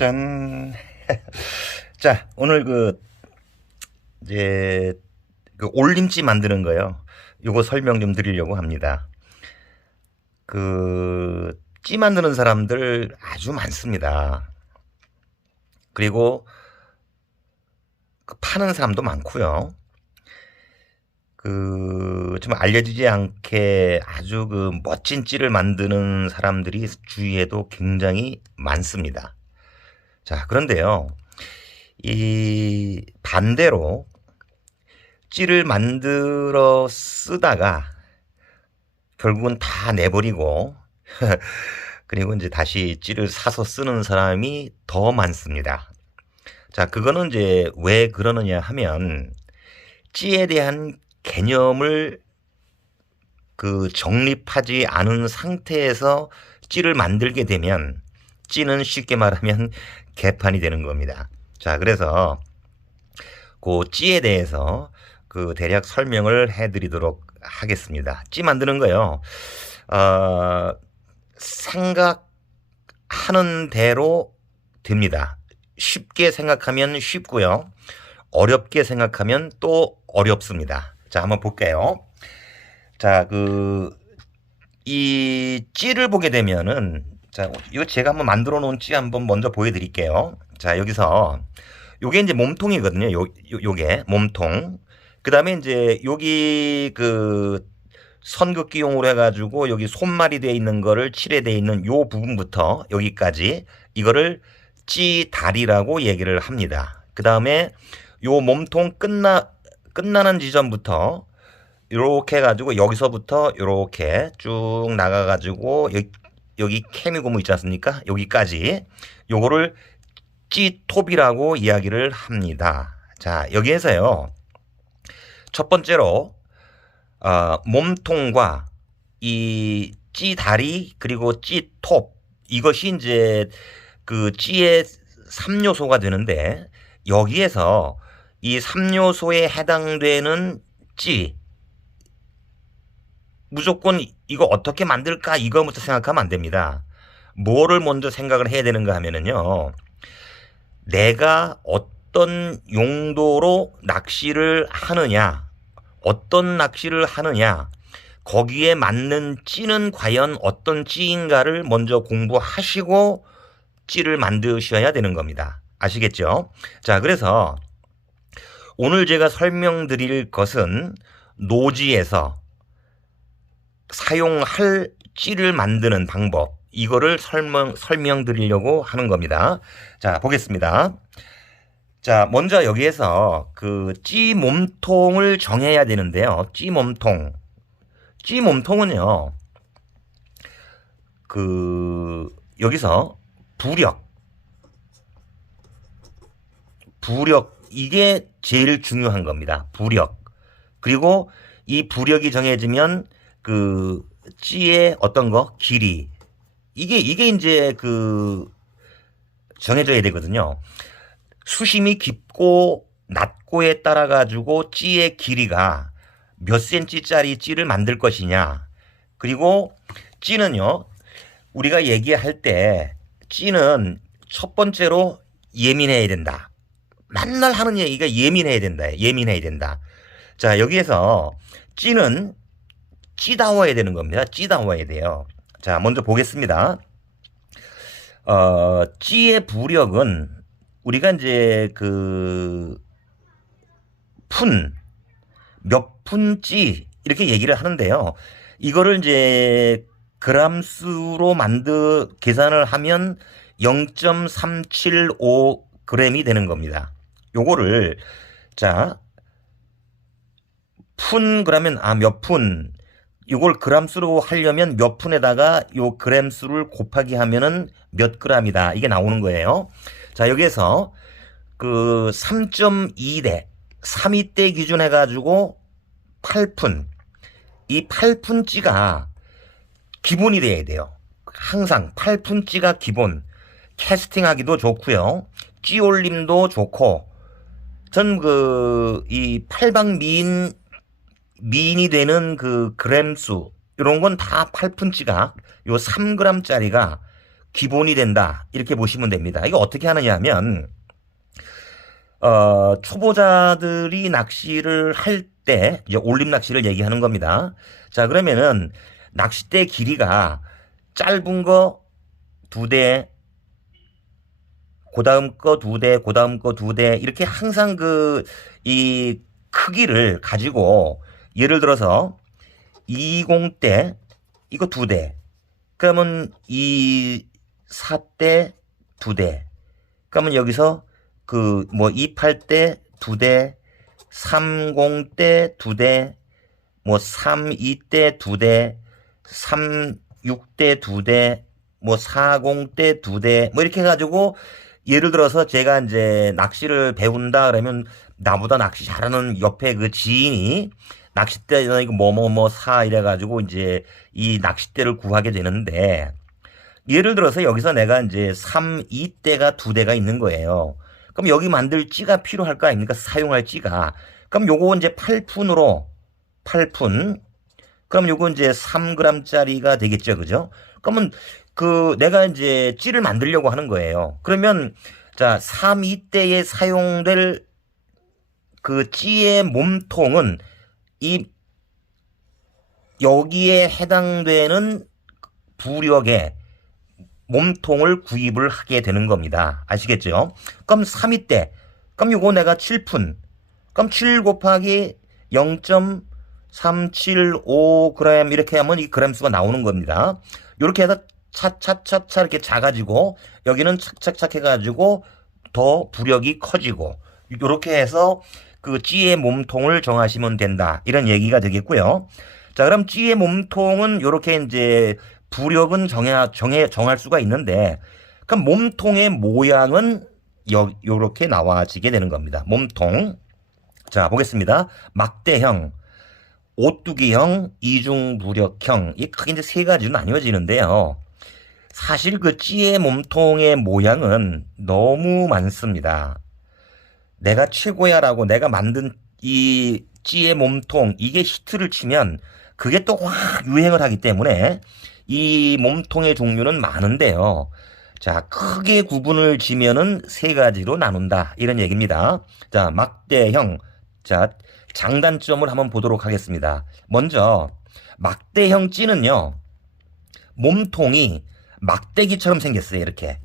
짠. 자, 오늘 이제, 올림찌 만드는 거요. 요거 설명 좀 드리려고 합니다. 찌 만드는 사람들 아주 많습니다. 그리고 파는 사람도 많고요. 좀 알려지지 않게 아주 멋진 찌를 만드는 사람들이 주위에도 굉장히 많습니다. 자, 그런데요. 이 반대로 찌를 만들어 쓰다가 결국은 다 내버리고 그리고 이제 다시 찌를 사서 쓰는 사람이 더 많습니다. 자, 그거는 이제 왜 그러느냐 하면 찌에 대한 개념을 정립하지 않은 상태에서 찌를 만들게 되면 찌는 쉽게 말하면 개판이 되는 겁니다. 자, 그래서 찌에 대해서 대략 설명을 해드리도록 하겠습니다. 찌 만드는 거요. 생각하는 대로 됩니다. 쉽게 생각하면 쉽고요. 어렵게 생각하면 또 어렵습니다. 자, 한번 볼게요. 자, 이 찌를 보게 되면은, 자, 이거 제가 한번 만들어 놓은 찌 한번 먼저 보여드릴게요. 자, 여기서, 요게 이제 몸통이거든요. 요게 몸통. 그 다음에 이제 여기 선긋기용으로 해가지고 여기 손말이 되어 있는 거를 칠해되어 있는 요 부분부터 여기까지 이거를 찌 다리라고 얘기를 합니다. 그 다음에 요 몸통 끝나는 지점부터 이렇게 해가지고 여기서부터 이렇게 쭉 나가가지고 여기 케미고무 있지 않습니까? 여기까지 요거를 찌톱이라고 이야기를 합니다. 자, 여기에서요. 첫 번째로 몸통과 이 찌다리 그리고 찌톱 이것이 이제 찌의 3요소가 되는데 여기에서 이 3요소에 해당되는 찌 무조건 이거 어떻게 만들까 이거부터 생각하면 안 됩니다. 뭐를 먼저 생각을 해야 되는가 하면은요. 내가 어떤 용도로 낚시를 하느냐, 어떤 낚시를 하느냐, 거기에 맞는 찌는 과연 어떤 찌인가를 먼저 공부하시고 찌를 만드셔야 되는 겁니다. 아시겠죠? 자, 그래서 오늘 제가 설명드릴 것은 노지에서 사용할 찌를 만드는 방법, 이거를 설명드리려고 하는 겁니다. 자, 보겠습니다. 자, 먼저 여기에서 찌 몸통을 정해야 되는데요. 찌 몸통. 찌 몸통은요, 여기서 부력, 이게 제일 중요한 겁니다. 부력. 그리고 이 부력이 정해지면 찌의 어떤 길이. 이게 이제 정해져야 되거든요. 수심이 깊고 낮고에 따라 가지고 찌의 길이가 몇 cm짜리 찌를 만들 것이냐. 그리고 찌는요. 우리가 얘기할 때 찌는 첫 번째로 예민해야 된다. 맨날 하는 얘기가 예민해야 된다. 예민해야 된다. 자, 여기에서 찌는 찌다워야 되는 겁니다. 찌다워야 돼요. 자, 먼저 보겠습니다. 찌의 부력은 우리가 이제 몇 푼찌 이렇게 얘기를 하는데요. 이거를 이제 그람수로 계산을 하면 0.375g이 되는 겁니다. 요거를 자, 그러면 몇 푼 이걸 그람수로 하려면 몇 푼에다가 요 그램수를 곱하기 하면은 몇 그램이다. 이게 나오는 거예요. 자, 여기에서 3.2대, 3위대 기준 해가지고 8푼. 이 8푼찌가 기본이 돼야 돼요. 항상 8푼찌가 기본. 캐스팅하기도 좋고요. 찌 올림도 좋고. 전 이 미인이 되는 그램수 이런 건 다 8푼찌가 요 3g짜리가 기본이 된다. 이렇게 보시면 됩니다. 이거 어떻게 하느냐 하면 초보자들이 낚시를 할 때 이제 올림 낚시를 얘기하는 겁니다. 자, 그러면은 낚싯대 길이가 짧은 거 2대, 그다음 거 2대, 그다음 거 2대 이렇게 항상 이 크기를 가지고 예를 들어서 20대 이거 2대. 그러면 24대 2대. 그러면 여기서 28대 2대, 30대 2대, 32대 2대, 36대 2대, 40대 2대, 이렇게 해가지고 예를 들어서 제가 이제 낚시를 배운다 그러면 나보다 낚시 잘하는 옆에 그 지인이 낚싯대 이거 뭐뭐뭐 사 이래가지고 이제 이 낚싯대를 구하게 되는데 예를 들어서 여기서 내가 이제 2대가 2대가 있는 거예요. 그럼 여기 만들 찌가 필요할 거 아닙니까? 사용할 찌가. 그럼 요거 이제 8푼으로 8푼. 그럼 요거 이제 3g짜리가 되겠죠. 그죠? 그러면 내가 이제 찌를 만들려고 하는 거예요. 그러면 자, 3,2대에 사용될 그 찌의 몸통은 여기에 해당되는 부력의 몸통을 구입을 하게 되는 겁니다. 아시겠죠? 그럼 3,2대. 그럼 요거 내가 7푼. 그럼 7 곱하기 0.375g 이렇게 하면 이 그램 수가 나오는 겁니다. 이렇게 해서 차차차차 이렇게 작아지고 여기는 착착착 해가지고 더 부력이 커지고 이렇게 해서 그 찌의 몸통을 정하시면 된다. 이런 얘기가 되겠고요. 자, 그럼 찌의 몸통은 이렇게 이제 부력은 정할 수가 있는데 그럼 몸통의 모양은 요렇게 나와지게 되는 겁니다. 몸통. 자, 보겠습니다. 막대형, 오뚜기형, 이중부력형. 이 크게 이제 3가지로 나뉘어지는데요. 사실 그 찌의 몸통의 모양은 너무 많습니다. 내가 최고야라고 내가 만든 이 찌의 몸통 이게 히트를 치면 그게 또 확 유행을 하기 때문에 이 몸통의 종류는 많은데요. 자, 크게 구분을 지면은 3가지로 나눈다. 이런 얘기입니다. 자, 막대형. 자, 장단점을 한번 보도록 하겠습니다. 먼저 막대형 찌는요. 몸통이 막대기처럼 생겼어요. 이렇게.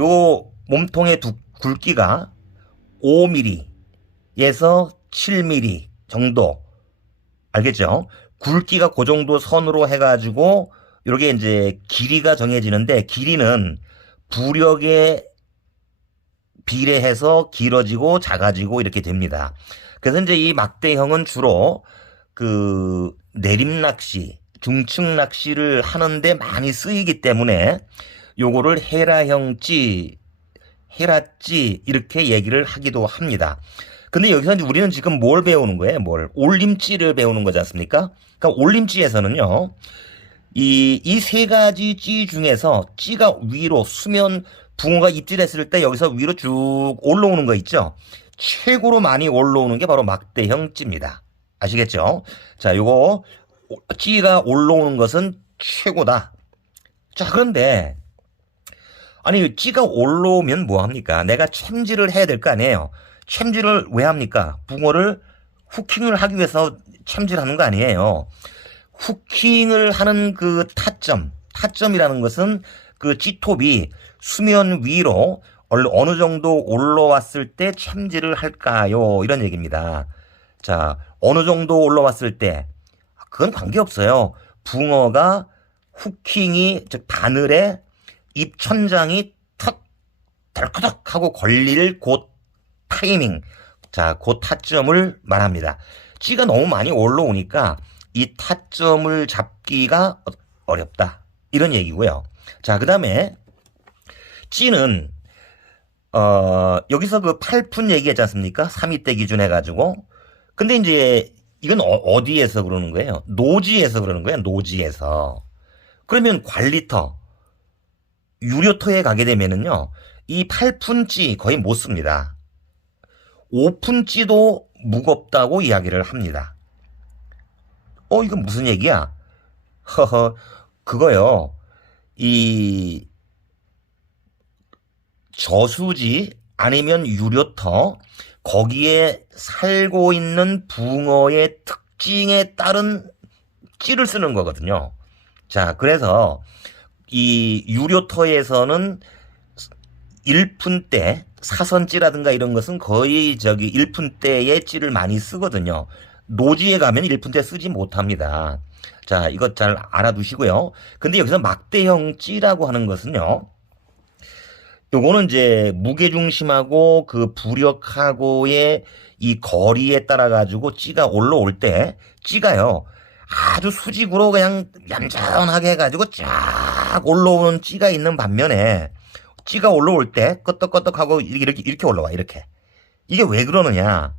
요 몸통의 굵기가 5mm에서 7mm 정도. 알겠죠? 굵기가 그 정도 선으로 해가지고 이렇게 이제 길이가 정해지는데 길이는 부력에 비례해서 길어지고 작아지고 이렇게 됩니다. 그래서 이제 이 막대형은 주로 내림 낚시, 중층 낚시를 하는데 많이 쓰이기 때문에 요거를 헤라찌 이렇게 얘기를 하기도 합니다. 근데 여기서 이제 우리는 지금 뭘 배우는 거예요? 올림찌를 배우는 거지 않습니까? 그러니까 올림찌에서는요. 이 3가지 찌 중에서 찌가 위로 수면 붕어가 입질했을 때 여기서 위로 쭉 올라오는 거 있죠? 최고로 많이 올라오는 게 바로 막대형 찌입니다. 아시겠죠? 자, 요거 찌가 올라오는 것은 최고다. 자, 그런데 아니 찌가 올라오면 뭐 합니까? 내가 챔질을 해야 될 거 아니에요. 챔질을 왜 합니까? 붕어를 후킹을 하기 위해서 챔질하는 거 아니에요. 후킹을 하는 그 타점이라는 것은 그 찌톱이 수면 위로 어느 정도 올라왔을 때 챔질을 할까요? 이런 얘기입니다. 자, 어느 정도 올라왔을 때 그건 관계없어요. 붕어가 후킹이 즉 바늘에 입천장이 턱 덜커덕 하고 걸릴 그 타이밍. 자, 그 타점을 말합니다. 찌가 너무 많이 올라오니까 이 타점을 잡기가 어렵다. 이런 얘기고요. 자, 그 다음에 찌는 여기서 그 8푼 얘기했지 않습니까? 3,2대 기준 해가지고. 근데 이제 이건 어디에서 그러는 거예요? 노지에서 그러는 거예요. 노지에서. 그러면 관리터, 유료터에 가게 되면은요. 이 8푼찌 거의 못 씁니다. 5푼찌도 무겁다고 이야기를 합니다. 이건 무슨 얘기야? 허허, 그거요. 이 저수지 아니면 유료터 거기에 살고 있는 붕어의 특징에 따른 찌를 쓰는 거거든요. 자, 그래서 이 유료터에서는 일푼대, 사선찌라든가 이런 것은 거의 일푼대의 찌를 많이 쓰거든요. 노지에 가면 일푼대 쓰지 못합니다. 자, 이것 잘 알아두시고요. 근데 여기서 막대형 찌라고 하는 것은요. 요거는 이제 무게중심하고 그 부력하고의 이 거리에 따라 가지고 찌가 올라올 때 찌가요. 아주 수직으로 그냥 얌전하게 해가지고 쫙 올라오는 찌가 있는 반면에 찌가 올라올 때 끄떡끄떡하고 이렇게 올라와 이렇게. 이게 왜 그러느냐?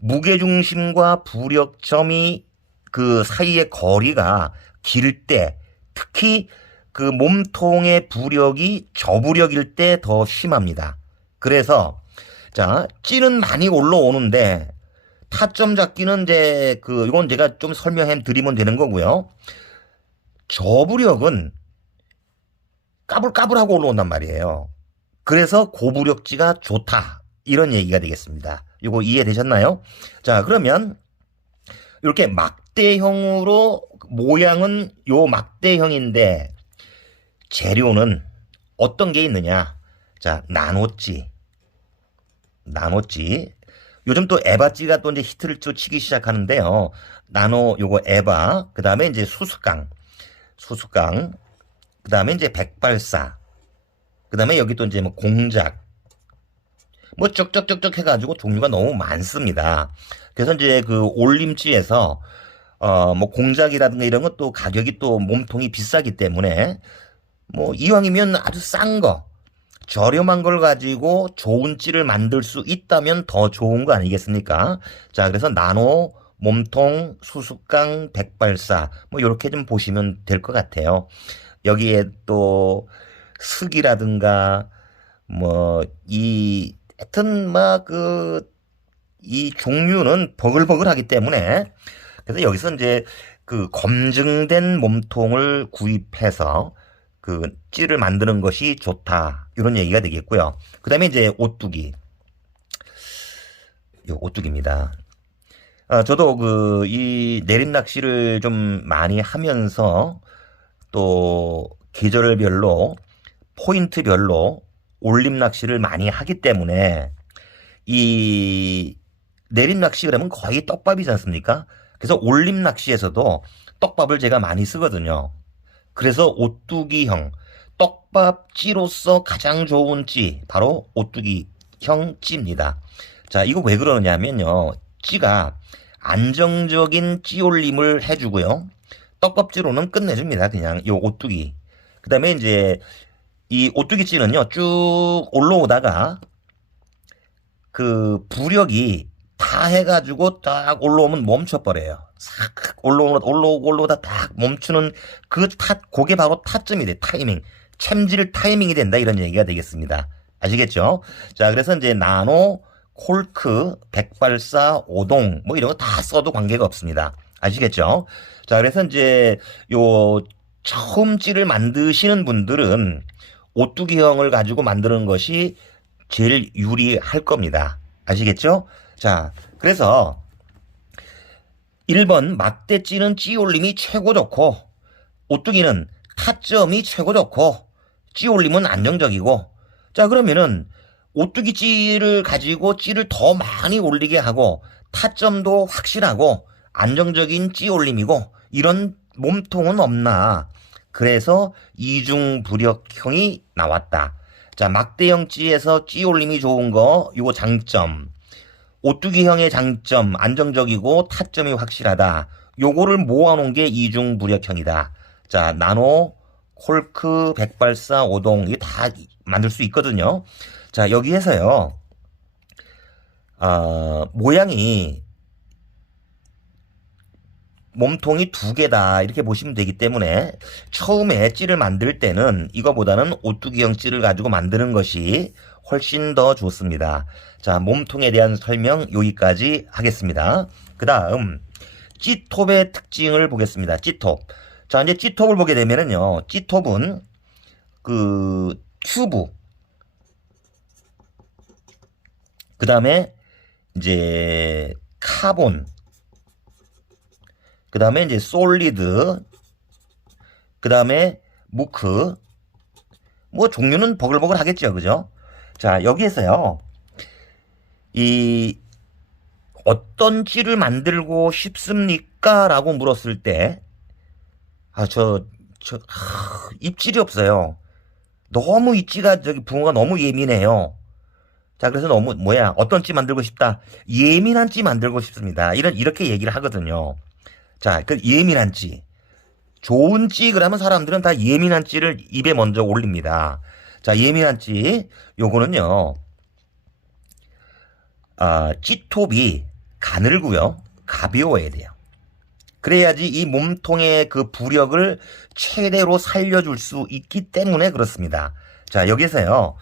무게중심과 부력점이 그 사이의 거리가 길 때 특히 그 몸통의 부력이 저부력일 때 더 심합니다. 그래서 자 찌는 많이 올라오는데 타점 잡기는 이제 이건 제가 좀 설명해 드리면 되는 거고요. 저부력은 까불까불하고 올라온단 말이에요. 그래서 고부력지가 좋다. 이런 얘기가 되겠습니다. 이거 이해되셨나요? 자, 그러면 이렇게 막대형으로 모양은 요 막대형인데 재료는 어떤 게 있느냐? 자, 나노찌. 요즘 또 에바찌가 또 이제 히트를 또 치기 시작하는데요. 나노 요거 에바, 그 다음에 이제 수수깡, 그 다음에 이제 백발사, 그 다음에 여기 또 이제 뭐 공작, 뭐 쪽쪽쪽쪽 해가지고 종류가 너무 많습니다. 그래서 이제 그 올림지에서 뭐 공작이라든가 이런 것도 가격이 또 몸통이 비싸기 때문에 뭐 이왕이면 아주 싼 거, 저렴한 걸 가지고 좋은 찌를 만들 수 있다면 더 좋은 거 아니겠습니까? 자, 그래서 나노, 몸통, 수수깡, 백발사 뭐 이렇게 좀 보시면 될 것 같아요. 여기에 또 스기라든가 뭐 하여튼 이 종류는 버글버글하기 때문에 그래서 여기서 이제 그 검증된 몸통을 구입해서 그 찌를 만드는 것이 좋다 이런 얘기가 되겠고요. 그 다음에 이제 오뚜기입니다. 저도 이 내림 낚시를 좀 많이 하면서 또 계절별로 포인트별로 올림 낚시를 많이 하기 때문에 이 내림 낚시 그러면 거의 떡밥이지 않습니까? 그래서 올림 낚시에서도 떡밥을 제가 많이 쓰거든요. 그래서 오뚜기형 떡밥찌로서 가장 좋은 찌 바로 오뚜기형 찌입니다. 자, 이거 왜 그러냐면요. 찌가 안정적인 찌 올림을 해주고요. 떡밥찌로는 끝내줍니다. 그냥 요 오뚜기. 그 다음에 이제 이 오뚜기 찌는요. 쭉 올라오다가 그 부력이 다 해가지고 딱 올라오면 멈춰버려요. 싹 올라오다 딱 멈추는 그게 바로 타점이 돼. 타이밍. 챔질 타이밍이 된다. 이런 얘기가 되겠습니다. 아시겠죠? 자, 그래서 이제 나노, 콜크, 백발사, 오동 뭐 이런 거 다 써도 관계가 없습니다. 아시겠죠? 자, 그래서 이제 요 처음 찌를 만드시는 분들은 오뚜기형을 가지고 만드는 것이 제일 유리할 겁니다. 아시겠죠? 자, 그래서 1번 막대찌는 찌 올림이 최고 좋고 오뚜기는 타점이 최고 좋고 찌 올림은 안정적이고 자, 그러면은 오뚜기 찌를 가지고 찌를 더 많이 올리게 하고 타점도 확실하고 안정적인 찌 올림이고 이런 몸통은 없나. 그래서 이중부력형이 나왔다. 자, 막대형 찌에서 찌 올림이 좋은 거 요거 장점. 오뚜기형의 장점 안정적이고 타점이 확실하다. 요거를 모아놓은 게 이중부력형이다. 자, 나노, 콜크, 백발사, 오동 이게 다 만들 수 있거든요. 자, 여기에서요. 모양이 몸통이 두 개다 이렇게 보시면 되기 때문에 처음에 찌를 만들 때는 이거보다는 오뚜기형 찌를 가지고 만드는 것이 훨씬 더 좋습니다. 자, 몸통에 대한 설명 여기까지 하겠습니다. 그 다음 찌톱의 특징을 보겠습니다. 찌톱. 자, 이제 찌톱을 보게 되면은요. 찌톱은 그 튜브 그 다음에 이제 카본, 그 다음에 이제 솔리드, 그 다음에 무크, 뭐 종류는 버글버글 하겠죠, 그죠? 자, 여기에서요, 이 어떤 찌를 만들고 싶습니까? 라고 물었을 때, 입질이 없어요. 너무 이 찌가, 붕어가 너무 예민해요. 자, 그래서 어떤 찌 만들고 싶다? 예민한 찌 만들고 싶습니다. 이렇게 얘기를 하거든요. 자, 그 예민한 찌. 좋은 찌, 그러면 사람들은 다 예민한 찌를 입에 먼저 올립니다. 자, 예민한 찌. 요거는요, 찌톱이 가늘고요, 가벼워야 돼요. 그래야지 이 몸통의 그 부력을 최대로 살려줄 수 있기 때문에 그렇습니다. 자, 여기서요,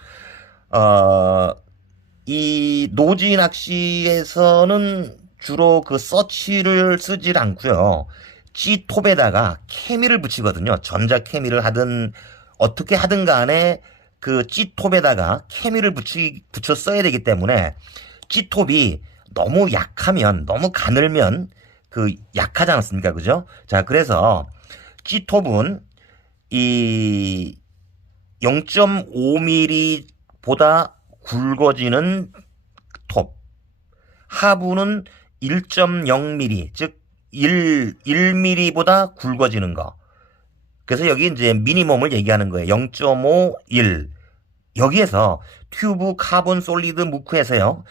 이 노지 낚시에서는 주로 그 서치를 쓰질 않고요. 찌톱에다가 케미를 붙이거든요. 전자 케미를 하든 어떻게 하든 간에 그 찌톱에다가 케미를 붙여 써야 되기 때문에 찌톱이 너무 약하면, 너무 가늘면 그 약하지 않습니까? 그죠? 자, 그래서 찌톱은 이 0.5mm 보다 굵어지는 톱, 하부는 1.0mm, 즉 1mm보다 굵어지는 거. 그래서 여기 이제 미니멈을 얘기하는 거예요. 0.5, 1. 여기에서 튜브, 카본, 솔리드, 무크에서요,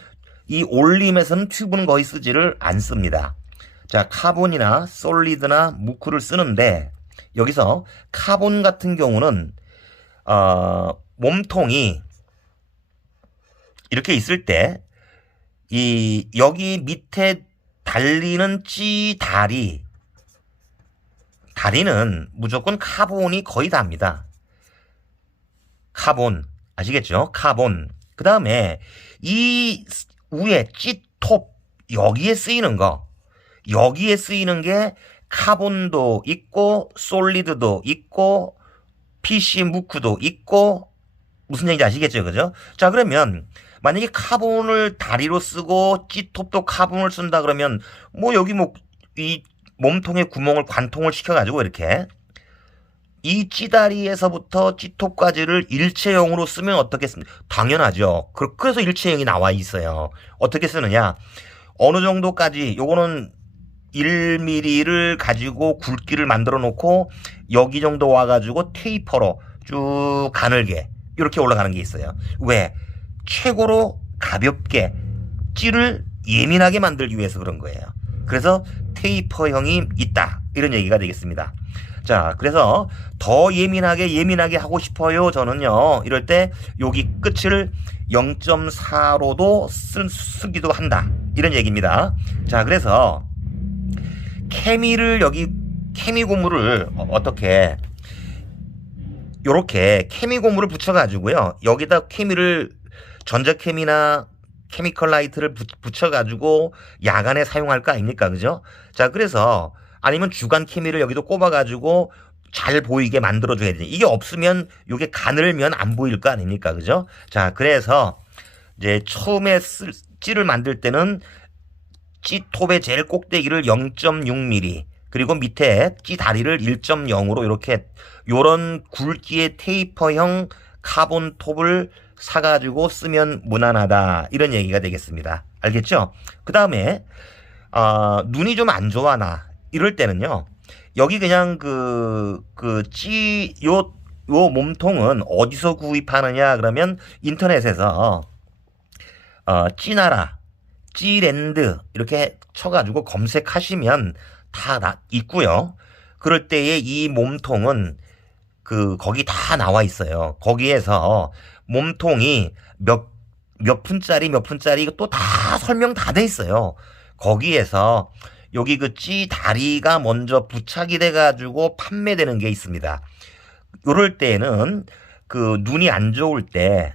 이 올림에서는 튜브는 거의 쓰지를 않습니다. 자, 카본이나 솔리드나 무크를 쓰는데, 여기서 카본 같은 경우는 몸통이 이렇게 있을 때, 여기 밑에 달리는 다리는 무조건 카본이 거의 다입니다. 카본, 아시겠죠? 카본. 그 다음에 이 위에 찌톱, 여기에 쓰이는 게 카본도 있고, 솔리드도 있고, PC 무크도 있고, 무슨 얘기인지 아시겠죠? 그죠? 자, 그러면 만약에 카본을 다리로 쓰고 찌톱도 카본을 쓴다 그러면 여기 이 몸통에 구멍을 관통을 시켜가지고 이렇게 이 찌다리에서부터 찌톱까지를 일체형으로 쓰면 어떻겠습니까? 당연하죠. 그래서 일체형이 나와 있어요. 어떻게 쓰느냐? 어느 정도까지, 요거는 1mm를 가지고 굵기를 만들어 놓고 여기 정도 와가지고 테이퍼로 쭉 가늘게 이렇게 올라가는 게 있어요. 왜? 최고로 가볍게 찌를 예민하게 만들기 위해서 그런 거예요. 그래서 테이퍼형이 있다, 이런 얘기가 되겠습니다. 자, 그래서 더 예민하게 하고 싶어요, 저는요. 이럴 때 여기 끝을 0.4로도 쓰기도 한다, 이런 얘기입니다. 자, 그래서 케미 고무를 어떻게 요렇게 케미 고무를 붙여가지고요, 여기다 전자케미나 케미컬 라이트를 붙여가지고 야간에 사용할 거 아닙니까? 그죠? 자, 그래서 아니면 주간 케미를 여기도 꼽아가지고 잘 보이게 만들어줘야 돼. 이게 없으면 이게 가늘면 안 보일 거 아닙니까? 그죠? 자, 그래서 이제 처음에 찌를 만들 때는 찌톱의 제일 꼭대기를 0.6mm, 그리고 밑에 찌 다리를 1.0으로 이렇게 요런 굵기의 테이퍼형 카본 톱을 사가지고 쓰면 무난하다, 이런 얘기가 되겠습니다. 알겠죠? 그 다음에 눈이 좀 안 좋아 나 이럴 때는요, 여기 그냥 요 몸통은 어디서 구입하느냐 그러면 인터넷에서 찌나라, 찌랜드 이렇게 쳐가지고 검색하시면 다 있고요. 그럴 때에 이 몸통은 거기 다 나와 있어요. 거기에서 몸통이 몇 푼짜리 또 다 설명 다 돼 있어요. 거기에서 여기 찌 다리가 먼저 부착이 돼가지고 판매되는 게 있습니다. 요럴 때는 눈이 안 좋을 때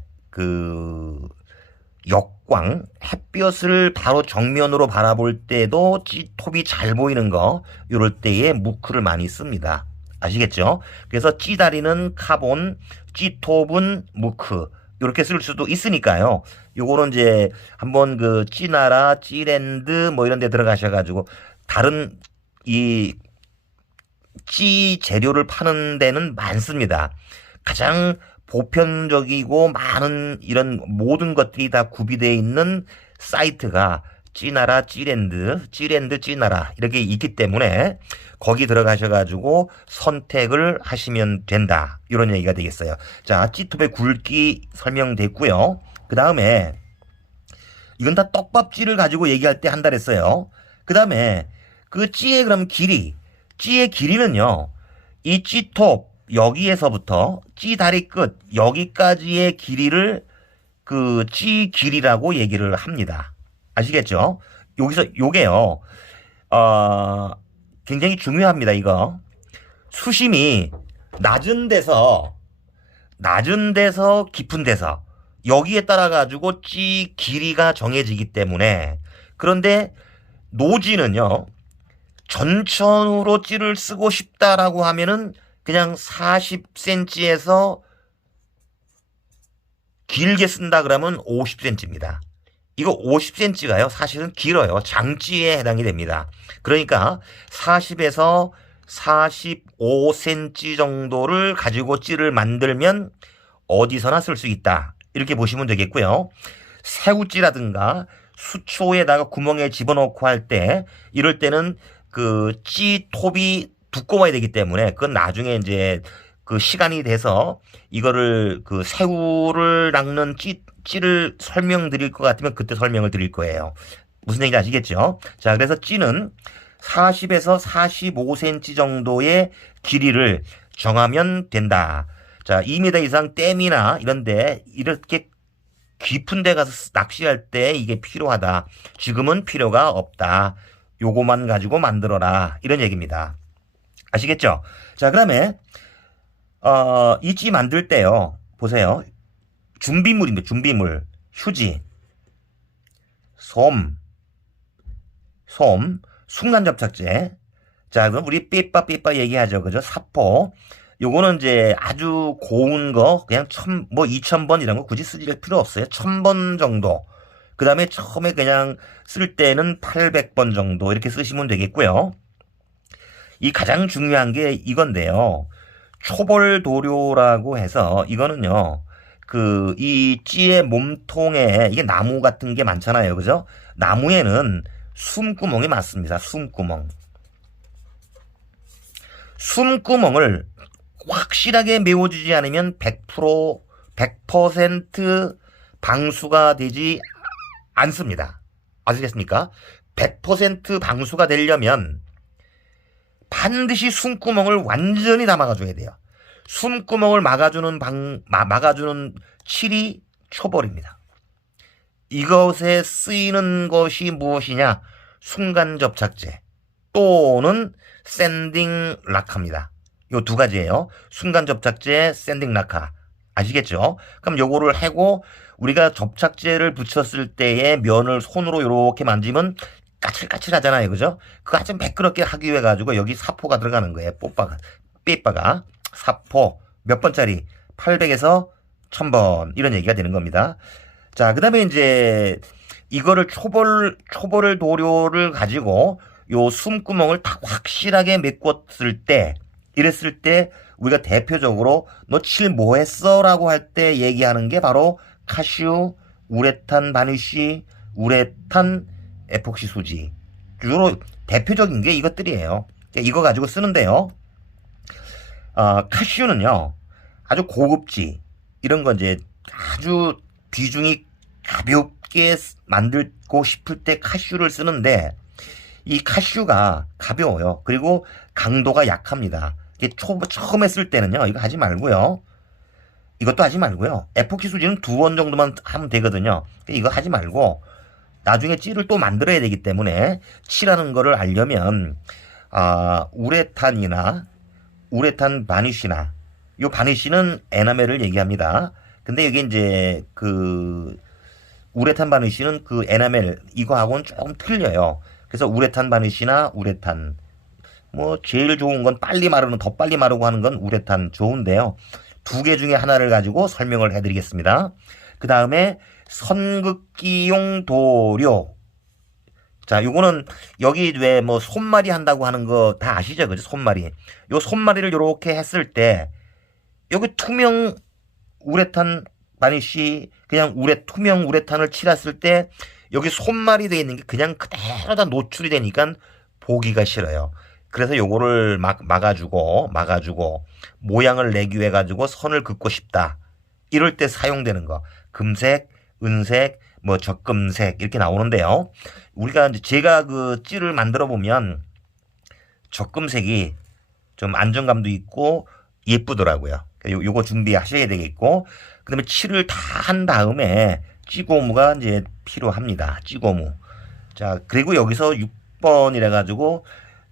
역광, 햇볕을 바로 정면으로 바라볼 때도 찌톱이 잘 보이는 거, 요럴 때에 무크를 많이 씁니다. 아시겠죠? 그래서 찌다리는 카본, 찌톱은 무크, 이렇게 쓸 수도 있으니까요. 요거는 이제 한번 그 찌나라, 찌랜드 뭐 이런 데 들어가셔가지고 다른 이 찌 재료를 파는 데는 많습니다. 가장 보편적이고 많은 이런 모든 것들이 다 구비되어 있는 사이트가 찌나라, 찌랜드, 찌나라 이렇게 있기 때문에 거기 들어가셔가지고 선택을 하시면 된다. 이런 얘기가 되겠어요. 자, 찌톱의 굵기 설명됐고요. 그 다음에 이건 다 떡밥찌를 가지고 얘기할 때 한다 그랬어요. 그 다음에 그 찌의 그럼 길이, 찌의 길이는요. 이 찌톱 여기에서부터 찌 다리 끝 여기까지의 길이를 그 찌 길이라고 얘기를 합니다. 아시겠죠? 여기서 요게요. 굉장히 중요합니다. 이거 수심이 낮은 데서 깊은 데서 여기에 따라 가지고 찌 길이가 정해지기 때문에 그런데 노지는요. 전천후로 찌를 쓰고 싶다라고 하면은 그냥 40cm에서 길게 쓴다 그러면 50cm입니다. 이거 50cm가요. 사실은 길어요. 장찌에 해당이 됩니다. 그러니까 40에서 45cm 정도를 가지고 찌를 만들면 어디서나 쓸 수 있다. 이렇게 보시면 되겠고요. 새우찌라든가 수초에다가 구멍에 집어넣고 할 때 이럴 때는 그 찌 톱이 두꺼워야 되기 때문에 그건 나중에 이제 그 시간이 돼서 이거를 그 새우를 낚는 찌를 설명드릴 것 같으면 그때 설명을 드릴 거예요. 무슨 얘기인지 아시겠죠? 자, 그래서 찌는 40에서 45cm 정도의 길이를 정하면 된다. 자, 2m 이상 댐이나 이런데 이렇게 깊은 데 가서 낚시할 때 이게 필요하다. 지금은 필요가 없다. 요거만 가지고 만들어라. 이런 얘기입니다. 아시겠죠? 자, 그다음에 이 찌 만들 때요. 보세요. 준비물입니다. 준비물. 휴지, 솜, 순간접착제. 자, 그럼 우리 삐빠 얘기하죠. 그죠? 사포. 요거는 이제 아주 고운 거, 그냥 2000번 이런 거 굳이 쓰지 필요 없어요. 1000번 정도. 그 다음에 처음에 그냥 쓸 때는 800번 정도 이렇게 쓰시면 되겠고요. 이 가장 중요한 게 이건데요. 초벌도료라고 해서 이거는요. 이 찌의 몸통에 이게 나무 같은 게 많잖아요. 그죠? 나무에는 숨구멍이 많습니다. 숨구멍을 확실하게 메워주지 않으면 100% 방수가 되지 않습니다. 아시겠습니까? 100% 방수가 되려면 반드시 숨구멍을 완전히 다 막아줘야 돼요. 숨구멍을 막아주는 칠이 초벌입니다. 이것에 쓰이는 것이 무엇이냐? 순간접착제 또는 샌딩 락화입니다. 요 두 가지예요. 순간접착제, 샌딩 락화. 아시겠죠? 그럼 요거를 하고 우리가 접착제를 붙였을 때의 면을 손으로 이렇게 만지면 까칠까칠하잖아요. 그죠? 그거 아주 매끄럽게 하기 위해 가지고 여기 사포가 들어가는 거예요. 삐빠가. 사포 몇 번짜리? 800에서 1000번 이런 얘기가 되는 겁니다. 자, 그 다음에 이제 이거를 초벌 도료를 가지고 요 숨구멍을 딱 확실하게 메꿨을 때 이랬을 때 우리가 대표적으로 너 칠 뭐 했어? 라고 할 때 얘기하는 게 바로 카시우, 우레탄 바니쉬, 우레탄 에폭시 수지. 주로 대표적인 게 이것들이에요. 이거 가지고 쓰는데요. 카시우는요. 아주 고급지. 이런 건 이제 아주 비중이 가볍게 만들고 싶을 때 카시우를 쓰는데 이 카시우가 가벼워요. 그리고 강도가 약합니다. 처음에 쓸 때는요. 이거 하지 말고요. 이것도 하지 말고요. 에포키 수지는 2번 정도만 하면 되거든요. 이거 하지 말고 나중에 찌를 또 만들어야 되기 때문에 칠하는 거를 알려면 우레탄 바니쉬나 요 바니쉬는 에나멜을 얘기합니다. 근데 여기 이제 우레탄 바니쉬는 에나멜 이거하고는 조금 틀려요. 그래서 우레탄 바니쉬나 제일 좋은 건 더 빨리 마르고 하는 건 우레탄 좋은데요. 두 개 중에 하나를 가지고 설명을 해드리겠습니다. 그 다음에 선긋기용 도료. 자, 요거는 여기 왜 뭐 손말이 한다고 하는 거 다 아시죠? 그죠? 손말이. 요 손말이를 요렇게 했을 때 여기 투명 우레탄 바니쉬 그냥 투명 우레탄을 칠했을 때 여기 손말이 되어 있는 게 그냥 그대로 다 노출이 되니까 보기가 싫어요. 그래서 요거를 막아주고 모양을 내기 위해 가지고 선을 긋고 싶다. 이럴 때 사용되는 거. 금색, 은색, 뭐 적금색 이렇게 나오는데요. 우리가 이제 제가 그 찌를 만들어 보면 적금색이 좀 안정감도 있고 예쁘더라고요. 요거 준비하셔야 되겠고, 그다음에 칠을 다 한 다음에 찌고무가 이제 필요합니다. 찌고무. 자, 그리고 여기서 6번이라 가지고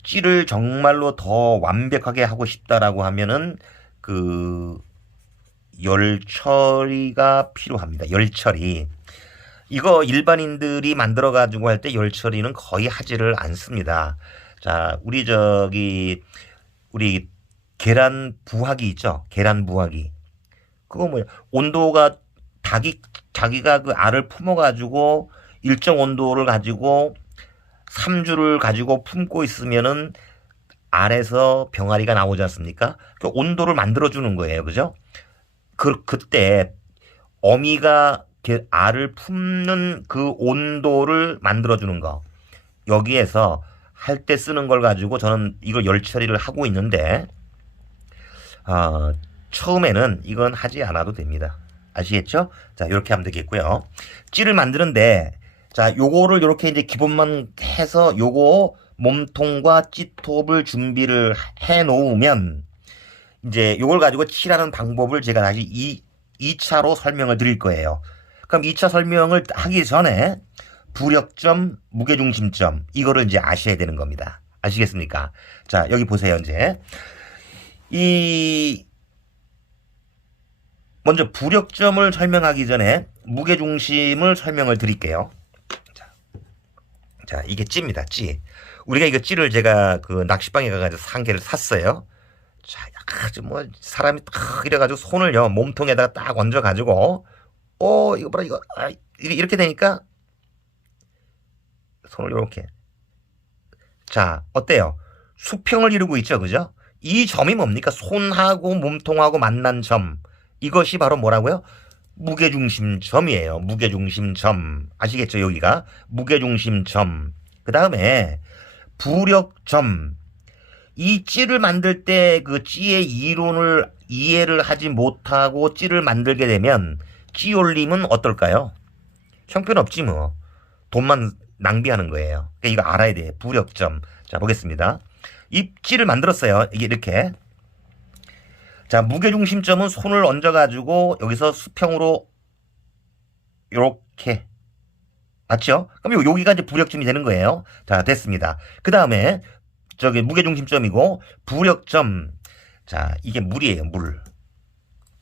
찌를 정말로 더 완벽하게 하고 싶다라고 하면은 그 열처리가 필요합니다. 열처리. 이거 일반인들이 만들어 가지고 할 때 열처리는 거의 하지를 않습니다. 자, 우리 계란 부화기 있죠? 계란 부화기. 그거 뭐야? 온도가 자기가 그 알을 품어 가지고 일정 온도를 가지고 3주를 가지고 품고 있으면은 알에서 병아리가 나오지 않습니까? 그 온도를 만들어 주는 거예요. 그죠? 그때 어미가 알을 품는 그 온도를 만들어 주는 거. 여기에서 할 때 쓰는 걸 가지고 저는 이걸 열 처리를 하고 있는데 처음에는 이건 하지 않아도 됩니다. 아시겠죠? 자, 이렇게 하면 되겠고요. 찌를 만드는데 자, 요거를 이렇게 이제 기본만 해서 요거 몸통과 찌톱을 준비를 해 놓으면 이제 요걸 가지고 칠하는 방법을 제가 다시 2차로 설명을 드릴 거예요. 그럼 2차 설명을 하기 전에 부력점, 무게중심점 이거를 이제 아셔야 되는 겁니다. 아시겠습니까? 자, 여기 보세요. 이제 먼저 부력점을 설명하기 전에 무게중심을 설명을 드릴게요. 자, 이게 찌입니다. 찌. 우리가 이거 찌를 제가 그 낚시방에 가가지고 한 개를 샀어요. 자, 아주 뭐 사람이 딱 이래가지고 손을요 몸통에다가 딱 얹어가지고 이거 봐라 이거 이렇게 되니까 손을 이렇게. 자, 어때요? 수평을 이루고 있죠, 그죠? 이 점이 뭡니까? 손하고 몸통하고 만난 점. 이것이 바로 뭐라고요? 무게중심점이에요. 무게중심점. 아시겠죠? 여기가 무게중심점. 그 다음에 부력점. 이 찌를 만들 때 그 찌의 이론을 이해를 하지 못하고 찌를 만들게 되면 찌 올림은 어떨까요? 형편없지 뭐. 돈만 낭비하는 거예요. 그러니까 이거 알아야 돼. 부력점. 자, 보겠습니다. 이 찌를 만들었어요. 이게 이렇게. 자, 무게중심점은 손을 얹어가지고 여기서 수평으로 요렇게. 맞죠? 그럼 여기가 이제 부력점이 되는 거예요. 자, 됐습니다. 그 다음에 저기 무게중심점이고 부력점. 자, 이게 물이에요.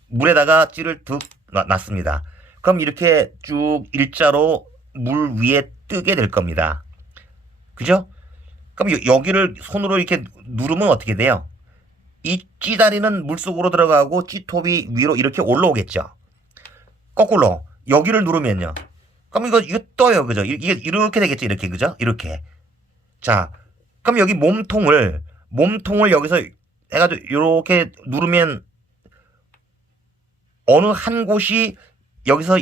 물에다가 찌를 득 놨습니다. 그럼 이렇게 쭉 일자로 물 위에 뜨게 될 겁니다. 그죠? 그럼 여기를 손으로 이렇게 누르면 어떻게 돼요? 이 찌다리는 물속으로 들어가고 찌톱이 위로 이렇게 올라오겠죠. 거꾸로 여기를 누르면요. 그럼 이거 떠요. 그죠? 이게 이렇게 되겠죠. 이렇게. 그죠? 이렇게. 자, 그럼 여기 몸통을 여기서 해가지고 이렇게 누르면 어느 한 곳이 여기서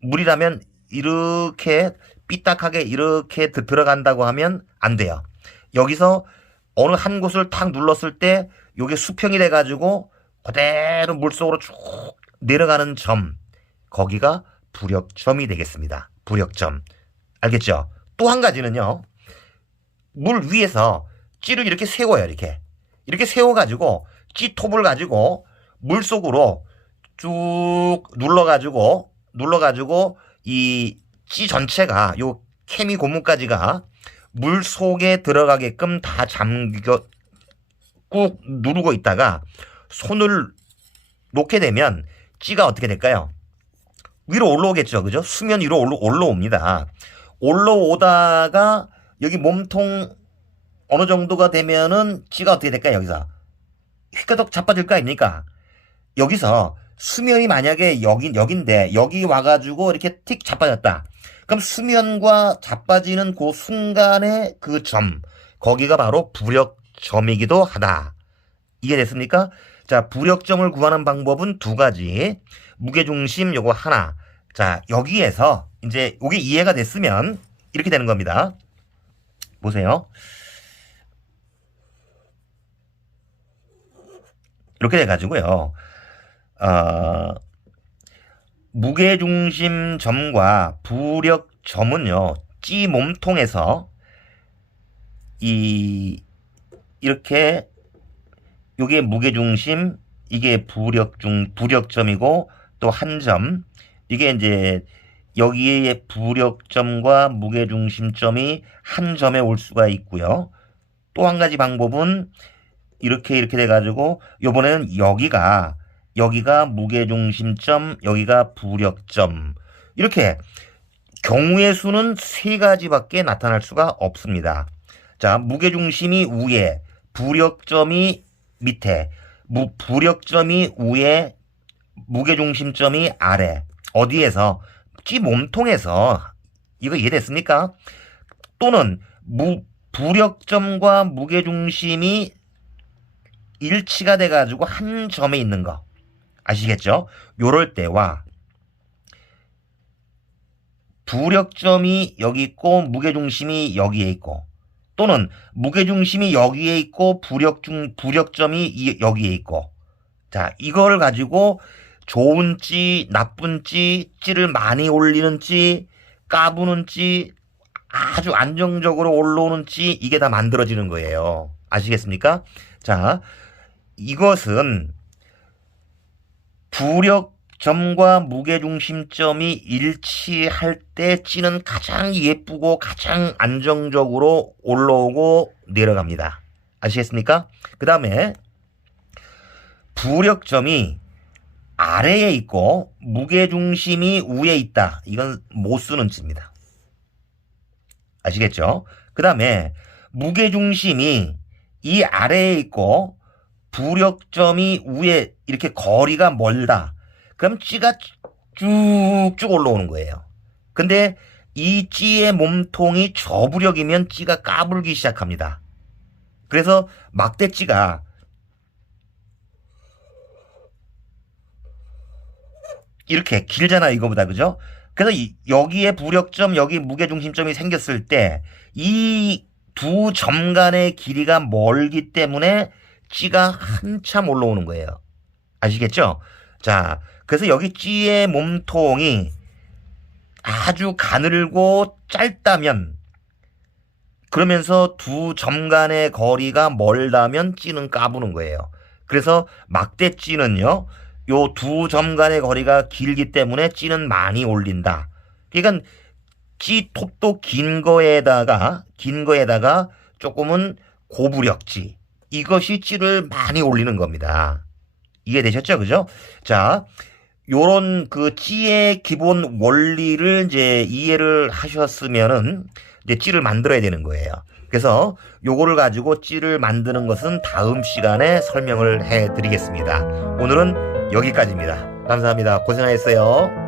물이라면 이렇게 삐딱하게 이렇게 들어간다고 하면 안 돼요. 여기서 어느 한 곳을 탁 눌렀을 때 요게 수평이 돼가지고 그대로 물속으로 쭉 내려가는 점. 거기가 부력점이 되겠습니다. 부력점. 알겠죠? 또 한 가지는요. 물 위에서 찌를 이렇게 세워요. 이렇게 세워가지고 찌톱을 가지고 물속으로 쭉 눌러가지고 이 찌 전체가 요 케미 고무까지가 물 속에 들어가게끔 다 꾹 누르고 있다가 손을 놓게 되면 찌가 어떻게 될까요? 위로 올라오겠죠. 그죠? 수면 위로 올라옵니다. 올라오다가 여기 몸통 어느 정도가 되면은 찌가 어떻게 될까요? 여기서 휘가덕 자빠질 거 아닙니까? 여기서 수면이 만약에 여긴데 여기 와가지고 이렇게 틱 자빠졌다. 그럼 수면과 자빠지는 그 순간의 그 점, 거기가 바로 부력점이기도 하다. 이해됐습니까? 자, 부력점을 구하는 방법은 두 가지. 무게중심 요거 하나. 자, 여기에서 이제 이게 이해가 됐으면 이렇게 되는 겁니다. 보세요. 이렇게 돼가지고요. 무게중심 점과 부력점은요, 찌 몸통에서 이렇게 요게 무게중심, 이게 부력점이고 또 한 점, 이게 이제 여기에 부력점과 무게중심점이 한 점에 올 수가 있고요. 또 한 가지 방법은 이렇게 돼가지고 요번에는 여기가 무게중심점, 여기가 부력점, 이렇게 경우의 수는 세 가지밖에 나타날 수가 없습니다. 자, 무게중심이 위에, 부력점이 밑에, 부력점이 위에, 무게중심점이 아래. 어디에서? 찌 몸통에서. 이거 이해됐습니까? 또는 부력점과 무게중심이 일치가 돼가지고 한 점에 있는 거. 아시겠죠? 요럴 때와 부력점이 여기 있고 무게중심이 여기에 있고, 또는 무게중심이 여기에 있고 부력점이 여기에 있고, 자, 이걸 가지고 좋은 찌, 나쁜 찌, 찌를 많이 올리는 찌, 까부는 찌, 아주 안정적으로 올라오는 찌, 이게 다 만들어지는 거예요. 아시겠습니까? 자, 이것은 부력점과 무게중심점이 일치할 때 찌는 가장 예쁘고 가장 안정적으로 올라오고 내려갑니다. 아시겠습니까? 그 다음에 부력점이 아래에 있고 무게중심이 위에 있다. 이건 못 쓰는 찌입니다. 아시겠죠? 그 다음에 무게중심이 이 아래에 있고 부력점이 위에 이렇게 거리가 멀다. 그럼 찌가 쭉쭉 올라오는 거예요. 근데 이 찌의 몸통이 저부력이면 찌가 까불기 시작합니다. 그래서 막대찌가 이렇게 길잖아, 이거보다. 그죠? 그래서 여기에 부력점, 여기 무게중심점이 생겼을 때 이 두 점 간의 길이가 멀기 때문에 찌가 한참 올라오는 거예요. 아시겠죠? 자, 그래서 여기 찌의 몸통이 아주 가늘고 짧다면, 그러면서 두 점 간의 거리가 멀다면 찌는 까부는 거예요. 그래서 막대찌는요, 요 두 점 간의 거리가 길기 때문에 찌는 많이 올린다. 그러니까 찌 톱도 긴 거에다가 조금은 고부력찌, 이것이 찌를 많이 올리는 겁니다. 이해되셨죠? 그죠? 자, 요런 그 찌의 기본 원리를 이제 이해를 하셨으면은 이제 찌를 만들어야 되는 거예요. 그래서 요거를 가지고 찌를 만드는 것은 다음 시간에 설명을 해 드리겠습니다. 오늘은 여기까지입니다. 감사합니다. 고생하셨어요.